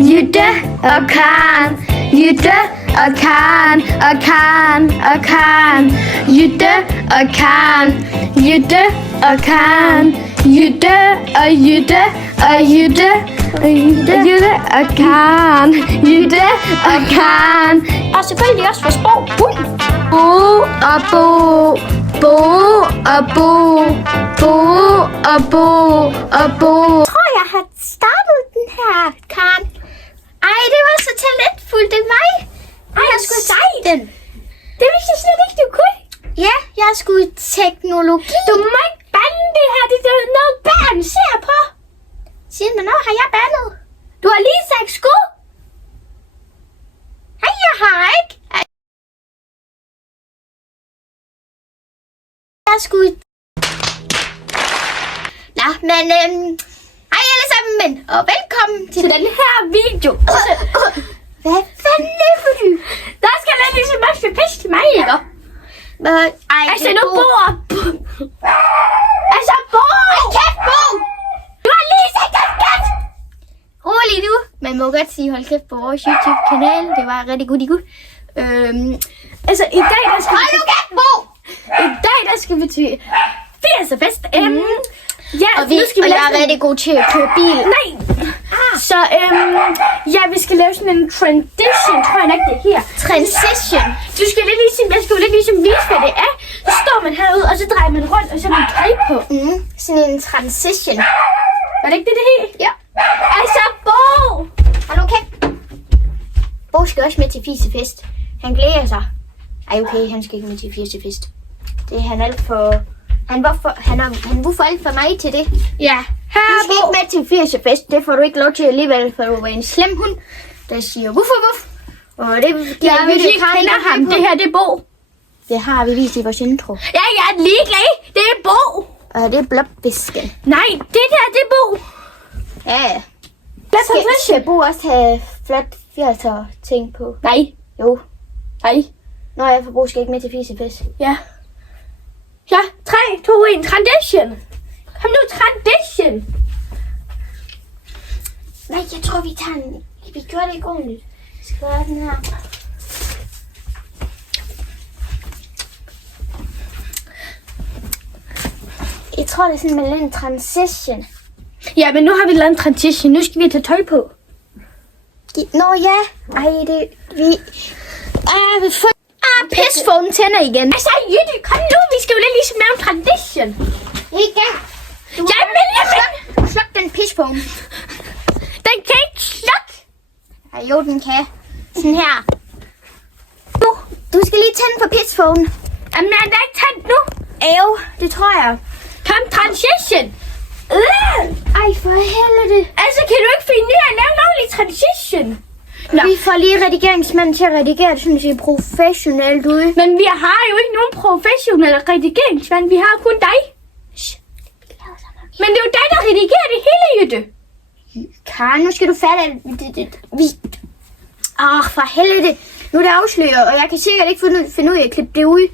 Jytte og Karen. Jytte og Karen. Og Karen og Karen. Jytte og Karen. Jytte og Karen. Jytte og Jytte og Jytte. Jytte og Karen. Jytte og Karen. Og selvfølgelig også for sprog. Hund. Bo og Bo. Bo og Bo. Bo og Bo og Bo. Jeg tror, jeg har startet den her, Karen. Ej, det var så talentfuldt. Det er mig. Ej, jeg skulle sige den. Det vidste jeg slet ikke, du kunne. Ja, jeg skulle i teknologi. Du må ikke bande det her. Det er noget, børn ser på. Siden hvornår har jeg bandet? Du har lige sagt skud. Hej, jeg har ikke. Jeg skulle... Nå, men... Hej alle sammen, og velkommen til den her video. Hvad fanden er det for du? Der skal være ligesom også pisse til mig, ikke? Altså, nu bor... Altså, bor... Kæft, Bo! Du har lige sagt det skat! Rolig nu. Man må godt sige, hold kæft på vores YouTube-kanal. Det var rigtig godt. Altså, i dag, der skal hold nu kæft, Bo! I dag, der skal vi til 80'er-fest. Ja, og jeg er rigtig god til at køre bil. Nej. Så ja, vi skal lave sådan en transition, tror jeg nok det er her. Transition? Du skal lidt ligesom, jeg skal lidt ligesom vise, hvad det er. Så står man herude, og så drejer man rundt, og så har man tøj på. Sådan en transition. Var det ikke det her? Ja. Altså, Bo! Hold nu kæft. Bo skal også med til fisefest. Han glæder sig. Ej, okay, han skal ikke med til fisefest. Det er han alt for... Han hvorfor alt for mig til det? Ja. Du skal ikke med til 80'er-fest. Det får du ikke lov til alligevel, for du var en slem hund, der siger wuff. Og det giver vi ikke kender ham. Det her, det er Bo. Det har vi vist i vores intro. Ja, jeg er ligeglad. Det er Bo. Og det er blopvisken. Nej, det der, det er Bo. Ja. Skal Bo også have flot 80'er ting på? Nej. Jo. Nej. Nå, jeg får Bo skal ikke med til 80'er-fest. Ja. Ja, 3, 2, 1, transition. Kom nu, transition. Nej, jeg tror, vi tager en... Vi gør det ikke ordentligt. Vi skal gøre den her. Jeg tror, det er sådan, man laver en transition. Ja, men nu har vi lavet en transition. Nu skal vi tage tøj på. Nå ja. Ej, det... Vi får... Pisfonen tænder igen. Altså, Jytte, kom nu. Vi skal jo lidt ligesom lave en transition. Ikke? Jamen. Sluk den pisfone. Den kan ikke slukke. Ja, jo, den kan. Sådan her. Nu. Du skal lige tænde for pisfonen. Jamen, er der ikke tændt nu? Jo, det tror jeg. Kom, transition. Ej, for helvede. Altså, kan du ikke finde ud af at lave en ordentlig transition? Nå. Vi får lige redigeringsmanden til at redigere det, sådan set professionelt ude. Men vi har jo ikke nogen professionelle redigeringsmand. Vi har kun dig. Men det er jo dig, der redigerer det hele, Jytte. Karen, nu skal du fatte, at for helvede. Nu er det afsløret, og jeg kan sikkert ikke finde ud af at klippe det ud.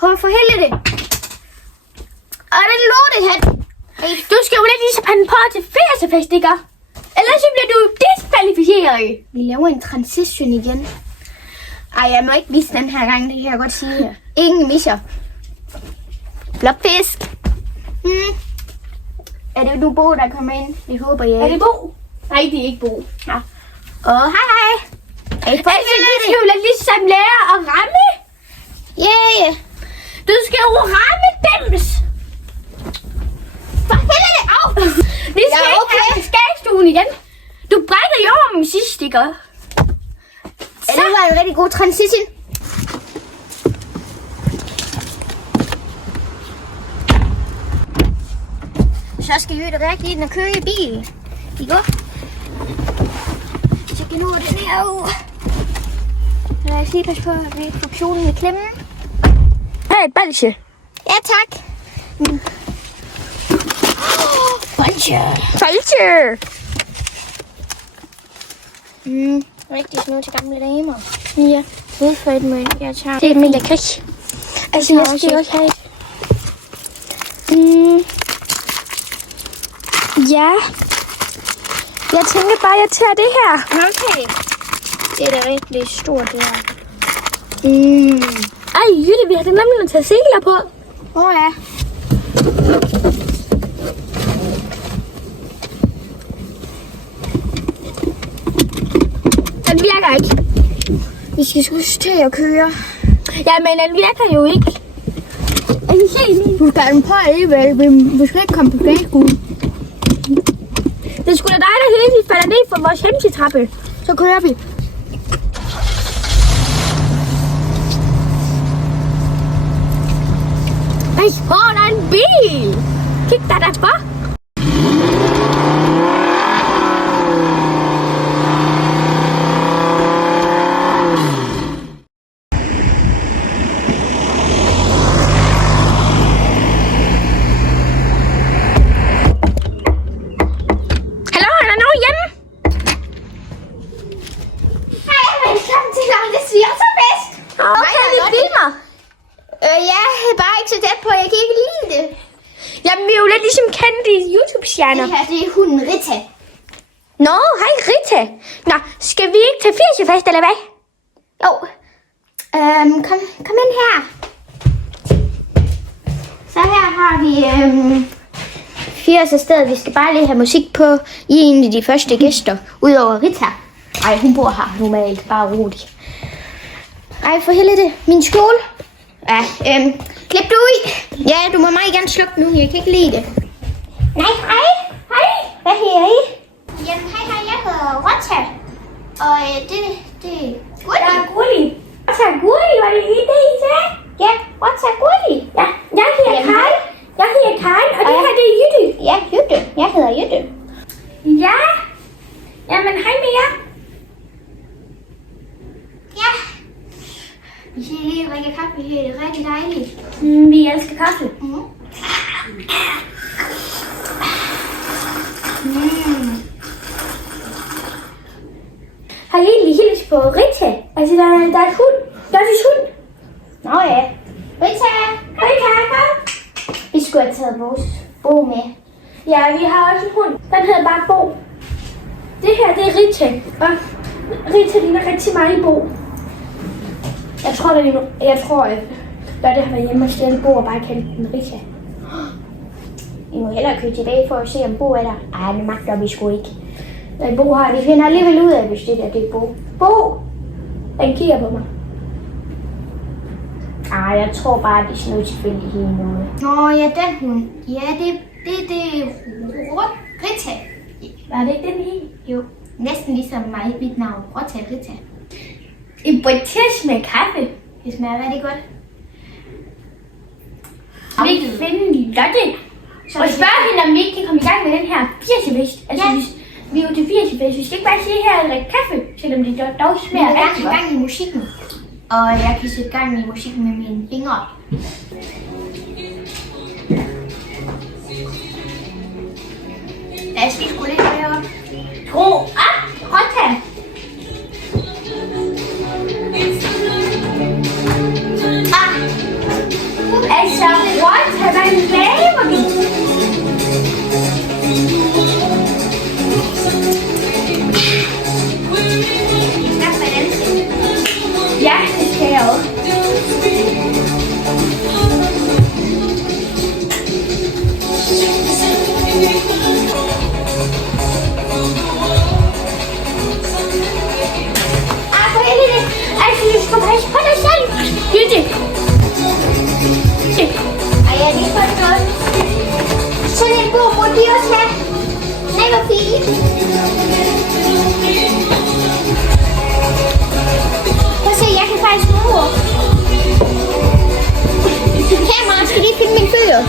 For helvede. Og den lortehat. Du skal jo lidt ligesom have den på til 80'er-fest, ikke? Ellers så bliver du diskvalificeret. Vi laver en transition igen. Ej, jeg må ikke misse den her gang, det kan jeg godt sige. Ingen misser. Blopfisk. Er det nu Bo, der kommer ind? Det håber jeg. Er det Bo? Nej, det er ikke Bo. Ja. Hej. Altså, du skal jo ligesom lære at ramme. Yeah. Du skal jo ramme dems. For helvede af! Vi skal ikke have skagestuen igen. Du brækker jo om sidst, ikke? Ja, det var en rigtig god transition. Så skal Jytte rigtig ind og køre i bil. Ikke? Så kan nu den her ud. Lad os lige passe på, at vi ikke får kjolen i klemmen. Hey, balje. Ja, tak. Balje. Rigtig små til gamle damer. Ja. Vedfødt med, jeg tager. Det er min lakrids. Altså, jeg skal også have et. Ja. Jeg tænker bare, jeg tager det her. Okay. Det er da rigtig stort, det her. Ej, Jytte, vi har da nemlig at tage segler på. Ja. Den virker ikke. Vi skal sgu til at køre. Jamen, den virker jo ikke. Er I se nu? Du skal den på alligevel. Vi skal ikke komme på glasgul. Det er sgu da dig, der hele tiden falder ned fra vores hemmeligtrappe. Så kører vi. Ej, der er en bil. Kig dig der for. Hallo, er der nogen hjemme? Hej, velkommen til Lange Svirser Fest. Okay, vi filmer. Jeg er bare ikke så tæt på. Jeg kan ikke lide det. Jamen, vi er jo lidt ligesom kendte YouTube-stjerner. Det her, det er hunden Rita. Nå, hej Rita. Nå, skal vi ikke til 80'er-fest, eller hvad? Jo. Kom ind her. Så her har vi 80'er stedet. Vi skal bare lige have musik på. I er en af de første gæster, udover Rita. Ej, hun bor her normalt. Bare rolig. Ej, for helvede. Min skole. Ja, klip du ud. Ja, du må meget gerne slukke nu. Jeg kan ikke lide det. Nej, hej. Hej. Hvad hedder I? Jamen, hej. Jeg hedder Rita. Og det Gurli. Der er Gurli. Rita Gurli, var det lige det, I sagde? Ja, Rita Gurli. Ja, jeg hedder Karen. Jeg hedder Karen, og det her, det er Jytte. Ja, Jytte. Jeg hedder Jytte. Ja. Jamen, hej med jer. Ja. Vi skal lige drikke kaffe. Det er rigtig dejligt. Vi elsker kaffe. Har I egentlig hilst på Rita? Altså, der er et hund. Der er et hund. Nå ja. Rita. Rita, kom. Vi skulle have taget vores bog med. Ja, vi har også en hund. Den hedder bare Bo. Det her, det er Rita. Og Rita ligner rigtig meget i Bo. Jeg tror, at Lotte har været hjemme og stjæle Bo og bare kaldt den Rita. Vi må hellere køre tilbage for at se, om Bo er der. Ej, det magter vi sgu ikke. Men Bo har, de finder alligevel ud af, hvis det der, det er Bo. Bo! Den kigger på mig. Ej, jeg tror bare, det er sådan noget tilfældighed noget. Nå, ja, den hund. Ja, det er Rita. Var det ikke den her? Jo, næsten ligesom mig. Mit navn. Rita. I burde til at smage kaffe. Det smager rigtig godt. Vi kan finde Lotte. Og spørge hende, om vi ikke kan komme i gang med den her 80'er-fest. Altså, Ja. vi er jo til 80'er-fest. Vi skal ikke bare sidde her og drikke kaffe, selvom det dog Men smager jeg vil rigtig gerne have godt. gang i musikken. Og jeg kan sætte gang i musikken med mine fingre. Jeg skal sgu lidt højere. Skru op, Rita. Altså, Rita, hvad laver du? Ja, det skal jeg også. Altså, du skal passe på dig selv. Jytte. Ej, jeg har lige fået noget. Sådan en bog må de også have. Nej, hvor fint. Prøv at se, jeg kan faktisk move. Kameraet skal lige finde mine fødder.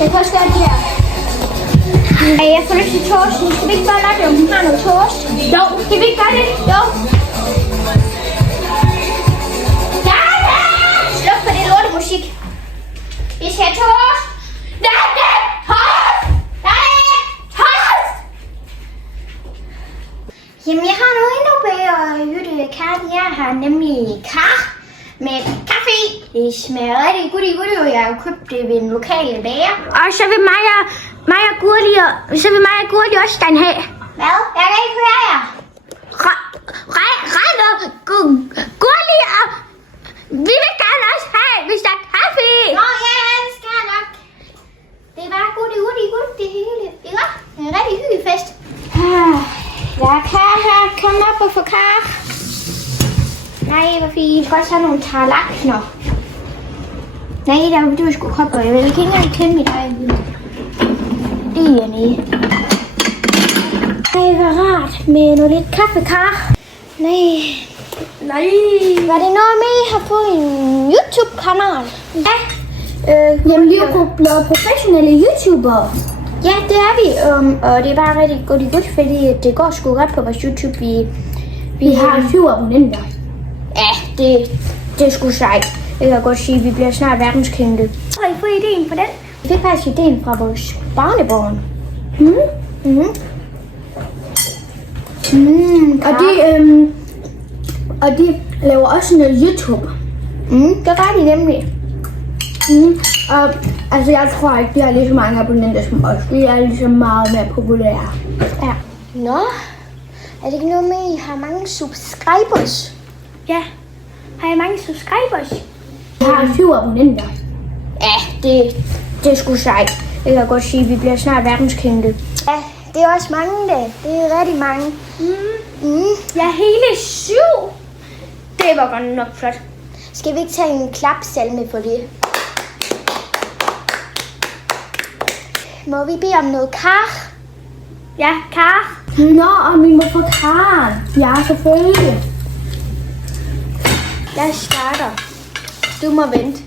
Jeg kan også gøre det her. Ej, jeg får lyst til toast. Skal vi ikke bare lade det, om hun har noget toast? Jo, skal vi ikke gøre det? Jo. Sluk for det lortemusik. Jamen, jeg har noget endnu bedre, Jytte Karen. Jeg har nemlig kaffe med kaffe i. Det smager rigtig godt, og jeg har jo købt det ved en lokale bager. Og så vil mig og Gurli også gerne have. Hvad? Jeg kan ikke høre jer. Gurli og vi vil gerne også have, hvis der er kaffe i. Nå, ja, det skal jeg nok. Det er bare godt, det hele. Ikke? Det er en rigtig hyggelig fest. Jeg er klar her. Kom op og få kaffe. Nej, hvor fint. Jeg skal også have nogle tarlakner. Nej, det var sgu kopper. Jeg vil ikke engang kende mit eget liv. Det er nede. Nej, hvor rart med noget lidt kaffekar. Nej. Var det noget med, I har fået en YouTube-kanal? Ja. Jamen, vi er jo blevet professionelle YouTubere. Ja, det er vi. Og det er bare rigtig godt, fordi det går sgu godt på vores YouTube. Vi har 7 abonnenter. Ja, det er sgu sejt. Jeg kan godt sige, at vi bliver snart verdenskendte. Har I fået ideen på den? Vi fik faktisk ideen fra vores barnebarn. Og de laver også noget YouTube. Det gør de nemlig. Og altså, jeg tror ikke, de har lige så mange abonnenter som os. De er ligesom meget mere populære. Ja. Nå, er det ikke noget med, at I har mange subscribers? Ja. Har I mange subscribers? Vi har 7 abonnenter. Ja, det er sgu sejt. Jeg kan godt sige, at vi bliver snart verdenskendte. Ja, det er også mange det. Det er rigtig mange. Ja, hele 7. Det var godt nok flot. Skal vi ikke tage en klapsalme for det? Må vi bede om noget kar? Ja, kar. Nå, og vi må få kar. Ja, selvfølgelig. Jeg starter. Du må vente.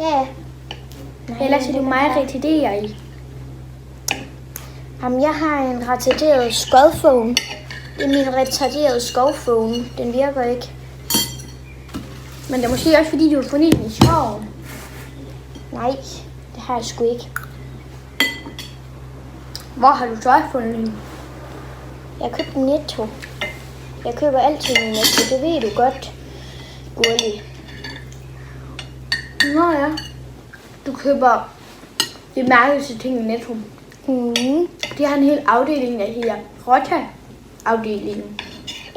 Ja. Ellers er du meget retarderet i. Jamen, jeg har en retarderet skovfone. Det er min retarderede skovfone. Den virker ikke. Men det er måske også fordi, du har fundet den i skoven. Nej, det har jeg sgu ikke. Hvor har du så fundet den? Jeg købte den Netto. Jeg køber altid i Netto, det ved du godt, Gurli. Nå ja. Du køber det mærkeligste ting i Netto. De har en hel afdeling, der hedder Rotta-afdelingen.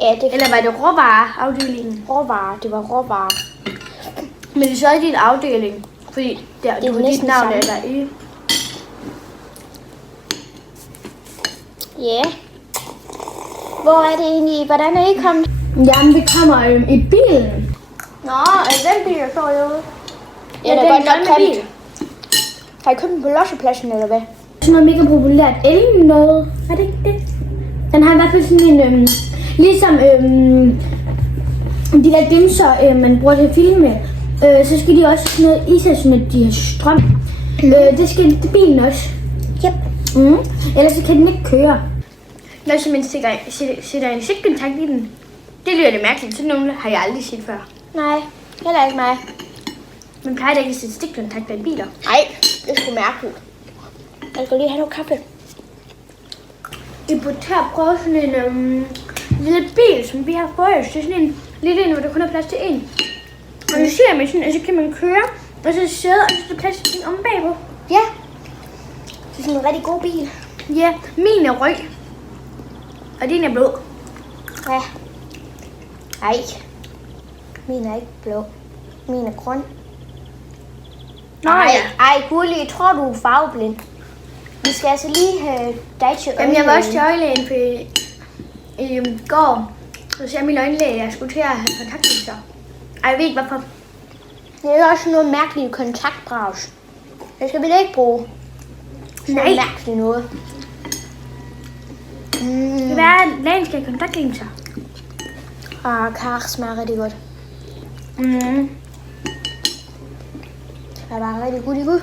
Ja, det Eller var det råvareafdelingen? råvarer. Det var råvarer. Men det er så ikke en afdeling, fordi Det er du næsten dit navn er samme. der i. Ja. Hvor er det egentlig? Hvordan er I kommet? Jamen, vi kommer i bilen. Nå, er den bil, der står derude? Ja, den godt grønne nok bil. Har I købt den på lossepladsen, eller hvad? Sådan noget mega populært el noget. Er det ikke det? Den har i hvert fald sådan en, ligesom de der dimser, man bruger til at filme. Så skal de også sådan noget i sig, sådan at de har strøm. Det skal bilen også. Yep. Ellers så kan den ikke køre. Når man sætter en stikkontakt i den. Det lyder det mærkeligt. Sådan nogle har jeg aldrig set før. Nej, heller ikke mig. Man plejer da ikke at sætte stikkontakter i biler. Nej, det er sgu mærkeligt. Jeg skal lige have noget kaffe. Vi burde tage at prøve sådan en lille bil, som vi har fået. Det er sådan en lille en, hvor der kun er plads til en. Og så siger man sådan, og så kan man køre, og så sidde, og så er der plads til en om bagpå. Ja. Det er sådan en rigtig god bil. Ja, min er rød. Og din er blå. Ja. Ej. Min er ikke blå. Min er grøn. Nå ja. Ej, Gurli, jeg tror du er farveblind. Vi skal altså lige have dig til Jamen, jeg var også til øjelægen i går. Så sagde min øjenlæge, at jeg skulle til at have kontaktlinser. Ej, jeg ved ikke hvorfor. Det er også noget mærkeligt kontaktbras. Det skal vi da ikke bruge. Sådan Nej. noget mærkeligt noget. Det kan være, at lægen skal have kontaktlinser. Kar smager rigtig godt. Det er bare rigtig godt.